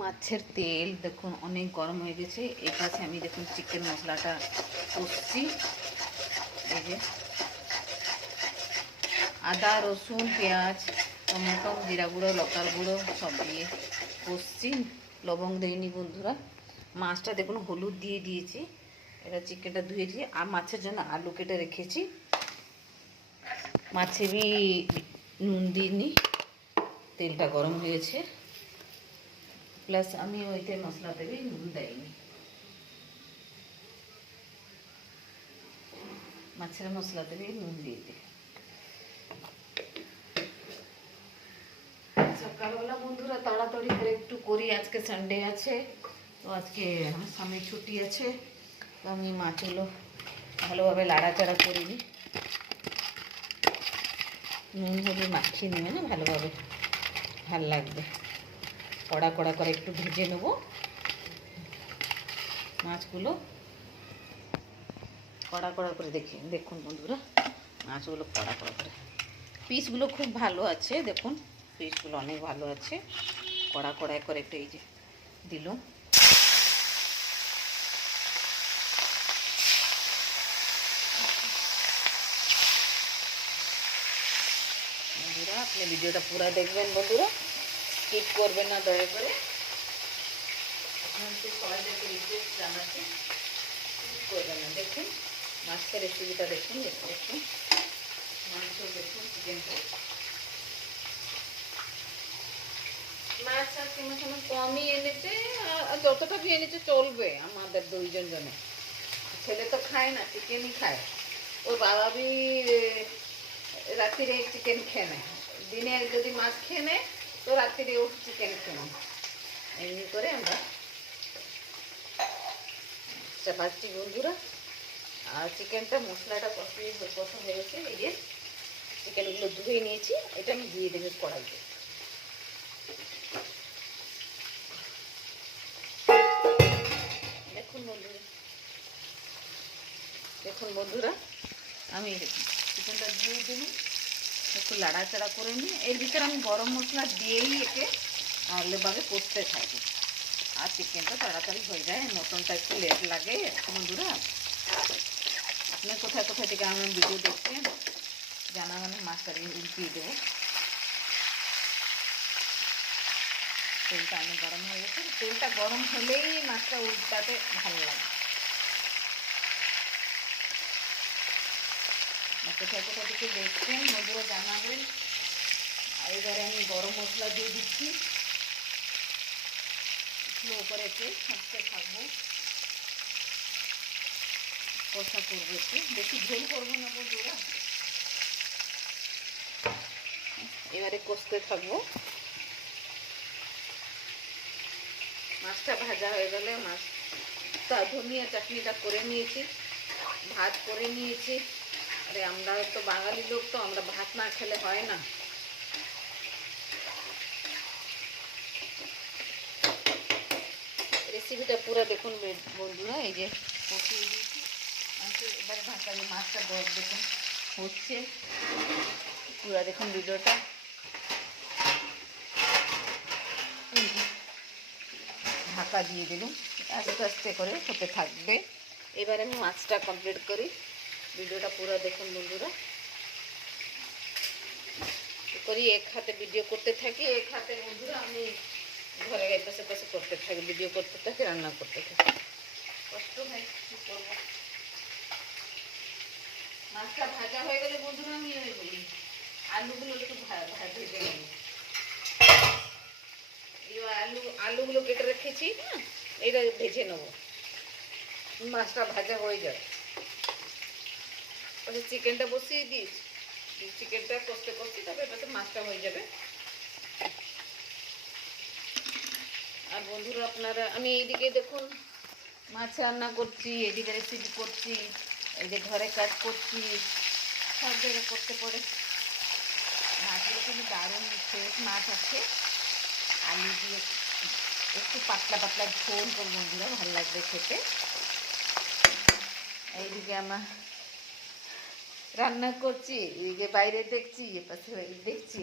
মাছের তেল দেখুন অনেক গরম হয়ে গেছে। এই পাশে আমি দেখুন চিকেন মশলাটা কষছি। এই যে আদা রসুন পেঁয়াজ টমেটো জিরা গুঁড়ো লঙ্কার গুঁড়ো সব দিয়ে কষছি। লবঙ্গ দেয়নি বন্ধুরা। মাছটা দেখুন হলুদ দিয়ে দিয়েছি। এটা চিকেনটা ধুয়েছি আর মাছের জন্য আলু কেটে রেখেছি। মাছে भी নুন দিইনি, তেলটা গরম হয়েছে। প্লাস আমি ওইতে মশলাতে भी নুন দেয়নি। মাছের মশলাতে भी নুন দিয়ে দিই। সকালবেলা বন্ধুরা তাড়াতাড়ি করে একটু করি, আজকে সানডে আছে তো আজকে আমার স্বামীর ছুটি আছে। তো আমি মাছগুলো ভালোভাবে লাড়াচাড়া করে নিই। নুন হলুদ মাখিয়ে নেবে না ভালোভাবে, ভাল লাগবে। কড়া কড়া করে একটু ভেজে নেব মাছগুলো। কড়া কড়া করে দেখুন বন্ধুরা মাছগুলো কড়া কড়া করে। পিসগুলো খুব ভালো আছে, দেখুন পিসগুলো অনেক ভালো আছে। কড়া কড়াই করে একটু এই যে দিলাম। বন্ধুরা আপনি ভিডিওটা পুরো দেখবেন বন্ধুরা, স্কিপ করবেন না দয়া করে। আপনাদের সবাইকে রিকোয়েস্ট জানাচ্ছি স্কিপ করবেন না। দেখুন মাছের রেসিপিটা দেখুন, দেখুন মাংস দেখুন, চিকেনটা। মাছ আজকে আমার কমই এনেছে, আর যতটা भी এনেছে চলবে আমাদের দুইজন জনে। ছেলে তো খায় না, চিকেনই খায়। ওর বাবা भी রাত্রিরে চিকেন খেয়ে নেয়। দিনে যদি মাছ খেয়ে নেয় তো রাত্রিরে ও চিকেন খেয়ে নেয়। এমনি করে আমরা চাপাচ্ছি বন্ধুরা। আর চিকেনটা মশলাটা কষা হয়ে গেছে। এই যে চিকেনগুলো ধুয়ে নিয়েছি, এটা আমি দিয়ে দেবো কড়াইতে। দেখুন বন্ধুরা, দেখুন বন্ধুরা আমি চিকেনটা দিয়ে দেবো, একটু লাড়াচাড়া করে নিই। এর ভিতরে আমি গরম মশলা দিয়েই একে ভালোভাবে কষতে থাকি। আর চিকেনটা তাড়াতাড়ি হয়ে যায়, মটনটা একটু লেট লাগে বন্ধুরা। আপনি কোথায় কোথায় থেকে আমার ভিডিও দেখছেন জানাবেন, মাছটা উল্টিয়ে দেবো। তেলটা অনেক গরম হয়ে গেছে। তেলটা গরম হলেই মাছটা উল্টাতে ভালো লাগে। কোথায় কোথায় থেকে দেখছেন বন্ধুরা জানাবেন। আর এবারে আমি গরম মশলা দিয়ে দিচ্ছি। স্লো করে একটু ছাঁচতে থাকবো, কষা করবো, একটু বেশি ঝোল করবো না বন্ধুরা। এবারে কষতে থাকবো। মাছটা ভাজা হয়ে গেলে মাছটা ধনিয়া চাটনিটা করে নিয়েছি, ভাত করে নিয়েছি। আরে আমরা তো বাঙালি লোক, তো আমরা ভাত না খেলে হয় না। রেসিপিটা পুরো দেখুন বন্ধুরা। এই যে কষিয়ে দিয়েছি, এবারে ঢাকা দিয়ে মাছটা দেখুন হচ্ছে পুরো, দেখুন ভিডিওটা। ঢাকা দিয়ে দিলাম, আস্তে আস্তে করে হতে থাকবে। এবারে আমি মাছটা কমপ্লিট করি। ভিডিওটা পুরো দেখুন বন্ধুরা। করি এক হাতে ভিডিও করতে থাকি, এক হাতে বন্ধুরা আমি ঘরে পাশে পাশে করতে থাকি, ভিডিও করতে থাকি, রান্না করতে থাকি। কষ্ট হয়, কি করবো। মাছটা ভাজা হয়ে গেলে বন্ধুরা আমি আলুগুলো একটু ভেজে নেব। আলুগুলো কেটে রেখেছি না, এটা ভেজে নেব। মাছটা ভাজা হয়ে যাবে। তারপরে চিকেনটা বসিয়ে দিয়েছি, চিকেনটা কষতে কষতে তারপরে এটাতে মাছটা হয়ে যাবে। আর বন্ধুরা আপনারা, আমি এইদিকে দেখুন মাছ রান্না করছি, এদিকে রেসিপি করছি, এই যে ঘরে কাজ করছি, সব জায়গায় করতে পড়ে। মাছগুলো কিন্তু দারুণ ফ্রেশ মাছ আছে। আলু দিয়ে একটু পাতলা পাতলা ঝোল করবো বন্ধুরা, ভালো লাগবে খেতে। এইদিকে আমার রান্না করছি, এইদিকে বাইরে দেখছি, এপাশে দেখছি।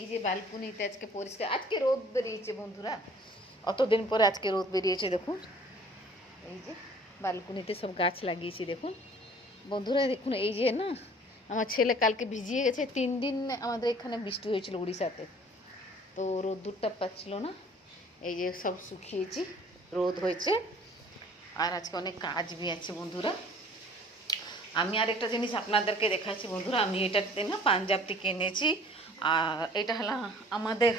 এই যে বালকুনিতে আজকে পরিষ্কার, আজকে রোদ বেরিয়েছে বন্ধুরা। অতদিন পরে আজকে রোদ বেরিয়েছে দেখুন। এই যে বালকনিতে সব গাছ লাগিয়েছি দেখুন বন্ধুরা। দেখুন এই যে না, আমার ছেলে কালকে ভিজিয়ে গেছে। 3 দিন আমাদের এখানে বৃষ্টি হয়েছিল উড়িষ্যাতে, তো রোদ্দুরটা পাচ্ছিল না। এই যে সব শুকিয়েছি, রোদ হয়েছে। আর আজকে অনেক কাজ বি আছে বন্ধুরা। আমি আর একটা জিনিস আপনাদেরকে দেখাচ্ছি বন্ধুরা। আমি এটাতে না পাঞ্জাব থেকে এনেছি। আর এটা হলো আমাদের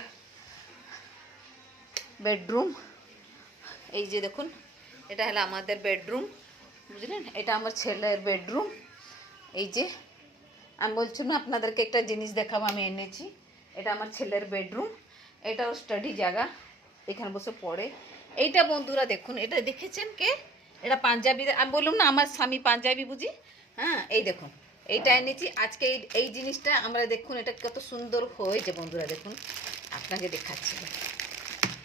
বেডরুম। এই যে দেখুন, এটা হলো আমাদের বেডরুম, বুঝলেন? এটা আমার ছেলের বেডরুম। এই যে আমি বলছি না আপনাদেরকে একটা জিনিস দেখাবো, আমি এনেছি। এটা আমার ছেলের বেডরুম, এটা ওর স্টাডি জায়গা, এখানে বসে পড়ে। এইটা বন্ধুরা দেখুন, এটা দেখেছেন কে? এটা পাঞ্জাবি। আমি বললাম না আমার স্বামী পাঞ্জাবি বুঝি। হ্যাঁ, এই দেখুন এইটা এনেছি আজকে। এই জিনিসটা আমরা দেখুন, এটা কত সুন্দর হয়েছে বন্ধুরা। দেখুন আপনাকে দেখাচ্ছি,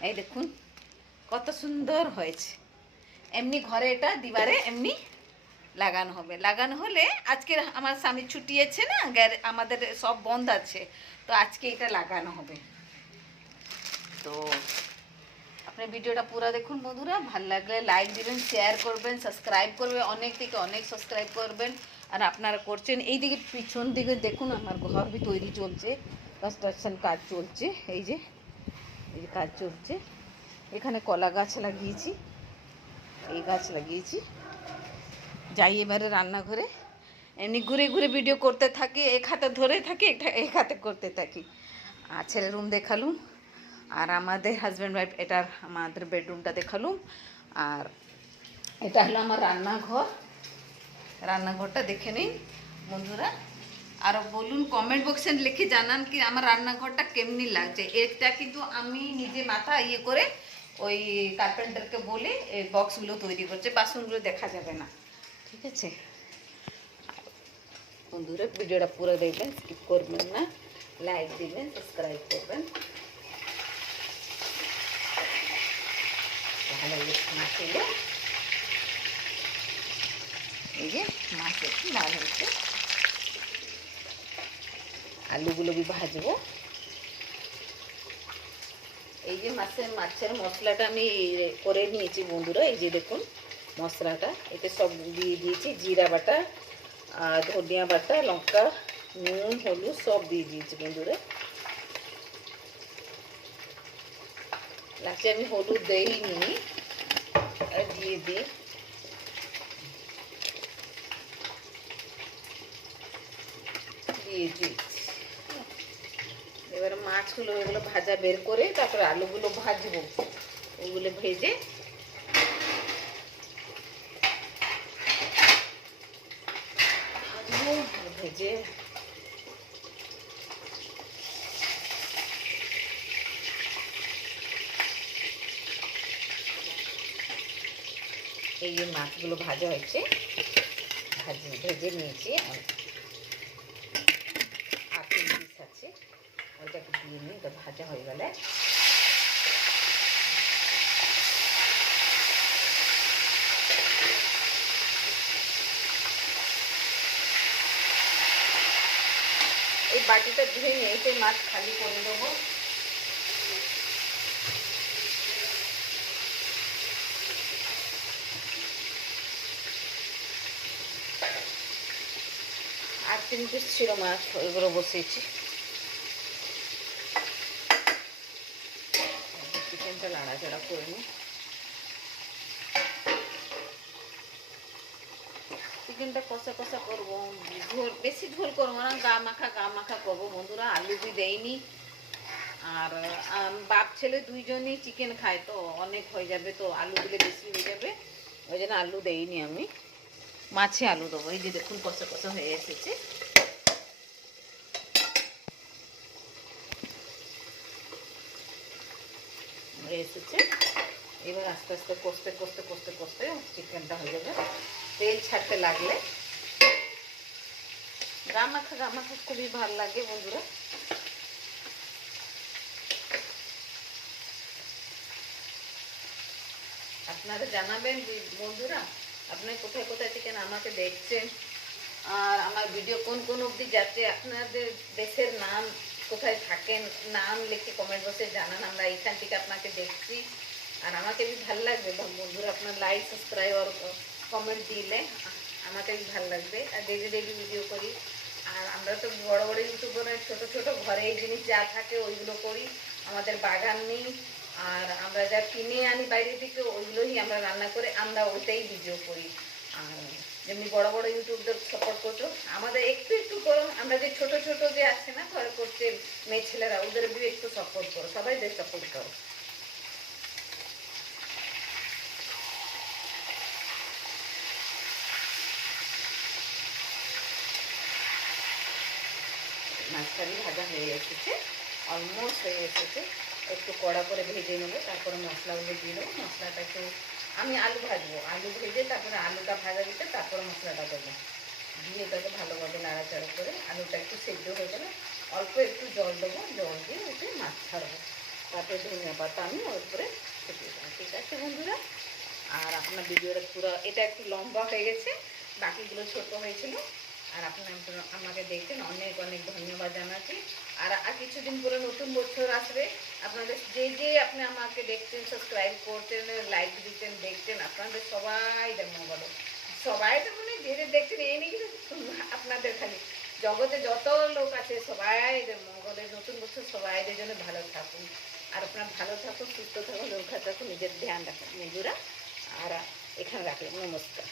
এই দেখুন কত সুন্দর হয়েছে। এমনি ঘরে এটা দিবারে এমনি লাগানো হবে। লাগানো হলে আজকে আমার স্বামী ছুটি আছে না, আমাদের সব বন্ধ আছে, তো আজকে এটা লাগানো হবে। তো আপনি ভিডিওটা পুরো দেখুন বন্ধুরা। ভালো লাগলে লাইক দিবেন, শেয়ার করবেন, সাবস্ক্রাইব করবেন। অনেক থেকে অনেক সাবস্ক্রাইব করবেন, আর আপনারা করছেন। এই দিকে পিছন দিকে দেখুন আমার ঘর বি তৈরি চলছে, কনস্ট্রাকশন কাজ চলছে। এই যে কাজ চলছে। এখানে কলা গাছ লাগিয়েছি, এই গাছ লাগিয়েছি। যাই এবারে রান্নাঘরে, এমনি ঘুরে ঘুরে ভিডিও করতে থাকি, এক হাতে ধরে থাকি, এক হাতে করতে থাকি। আর ছেলের রুম দেখালুম, আর আমাদের হাজব্যান্ড ওয়াইফ এটার আমাদের বেডরুমটা দেখালুম। আর এটা হলো আমার রান্নাঘর। রান্নাঘরটা দেখে নিন বন্ধুরা। আর বলুন, কমেন্ট বক্সে লিখে জানান কি আমার রান্নাঘরটা কেমনি লাগছে। এটা কিন্তু আমি নিজে মাথা ইয়ে করে ওই কার্পেন্টারকে বলে এই বক্সগুলো তৈরি করছে, বাসনগুলো দেখা যাবে না, ঠিক আছে বন্ধুরা? ভিডিওটা পুরো দেখবেন, স্কিপ করবেন না, লাইক দিবেন, সাবস্ক্রাইব করবেন। ভালো মাছ এলো, এই যে মাছ একটু লাল হচ্ছে। আলুগুলো বি ভাজবো। এই যে মাছের মশলাটা আমি করে নিয়েছি বন্ধুরা। এই যে দেখুন মশলাটা, এতে সব দিয়ে দিয়েছি। জিরা বাটা, ধনিয়া বাটা, লঙ্কা, নুন, হলুদ সব দিয়ে দিয়েছি বন্ধুরা। লাস্টে আমি হলুদ দেইনি, আর দিয়ে দিই। এবার মাছগুলো এগুলো ভাজা বের করে তারপরে আলুগুলো ভাজবো। ওগুলো ভেজে ভেজে এই যে মাছগুলো ভাজা হয়েছে, ভেজে নিয়েছি। আর 3 পিস আছে, ওইটাকে দিয়ে নিই। এটা ভাজা হয়ে গেলে এই বাটিটা ধুয়ে নিয়ে এসে মাছ খালি করে দেবো। আর 3 পিস ছিল মাছ, ওইগুলো বসিয়েছি। চিকেনটা নাড়াচাড়া করে নিই। চিকেনটা কষা কষা করবো, ঝোল বেশি ঝোল করবো না, গা মাখা করবো বন্ধুরা। আলু বি দেয়নি। আর বাপ ছেলে দুইজনই চিকেন খায়, তো অনেক হয়ে যাবে, তো আলু দিলে বেশি হয়ে যাবে, ওই জন্য আলু দেইনি আমি। মাছে আলু দেবো। এই যে দেখুন কষা কষা হয়ে এসেছে, এবার আস্তে আস্তে কষতে কষতে কষতে কষতে চিকেনটা হয়ে যাবে। তেল ছাড়তে লাগলে গা মাখা খুবই ভালো লাগে বন্ধুরা। আপনারা জানাবেন বন্ধুরা, আপনি কোথায় কোথায় থেকে আমাকে দেখছেন, আর আমার ভিডিও কোন কোন অবধি যাচ্ছে। আপনাদের দেশের নাম, কোথায় থাকেন, নাম লিখে কমেন্ট বক্সে জানান। আমরা এইখান থেকে আপনাকে দেখছি। আর আমাকে বেশ ভালো লাগবে বন্ধুরা, আপনার লাইক সাবস্ক্রাইব আর কমেন্ট দিলে আমাকে বেশ ভালো লাগবে। আর ডেলি ডেলি ভিডিও করি। আর আমরা তো বড় বড় ইউটিউবার, ছোট ছোট ঘরে এই জিনিস যা থাকে ওইগুলো করি। আমাদের বাগান নেই, আর আমরা যা কিনে আনি বাইরে থেকে ওইগুলোই আমরা রান্না করে আমরা ওইটাই ভিডিও করি। আর যেমনি বড় বড় ইউটিউবদের সাপোর্ট করছো, আমাদের একটু একটু করো। আমরা যে ছোট ছোট যে আছে না ঘরে করছে মেয়ে ছেলেরা, ওদের একটু সাপোর্ট করো, সবাই সাপোর্ট করো। মাছটারি ভাজা হয়ে এসেছে, অলমোস্ট হয়ে এসেছে। একটু কড়া করে ভেজে নেবো, তারপরে মশলাগুলো দিয়ে দেবো। মশলাটা একটু আমি আলু ভাজবো, আলু ভেজে তারপরে আলুটা ভাজা দিতে তারপরে মশলাটা দেবো। দিয়ে এটাকে ভালোভাবে নাড়াচাড়া করে আলুটা একটু সেদ্ধ হয়ে গেলে অল্প একটু জল দেবো, জল দিয়ে ওতে মাছ ছাড়বো। তারপরে ধনিয়া পাতা আমি ওর উপরে ছড়িয়ে দেবো। ঠিক আছে বন্ধুরা, আর আপনার ভিডিওটা পুরো এটা একটু লম্বা হয়ে গেছে, বাকিগুলো ছোট হয়েছিল। আর আপনার আমাকে দেখতেন, অনেক অনেক ধন্যবাদ জানাচ্ছি। আর কিছুদিন পরে নতুন বছর আসবে। আপনাদের যে যে আপনি আমাকে দেখতেন, সাবস্ক্রাইব করতেন, লাইক দিতেন, দেখতেন, আপনাদের সবাই মঙ্গল। সবাই তো মানে যে যে দেখতেন এই নিয়ে কিন্তু আপনাদের খালি জগতে যত লোক আছে সবাই মঙ্গলের নতুন বছর সবাইদের জন্য ভালো থাকুন। আর আপনার ভালো থাকুন, সুস্থ থাকুন, রক্ষা থাকুন, নিজের ধ্যান রাখুন বন্ধুরা। আর এখানে রাখলাম, নমস্কার।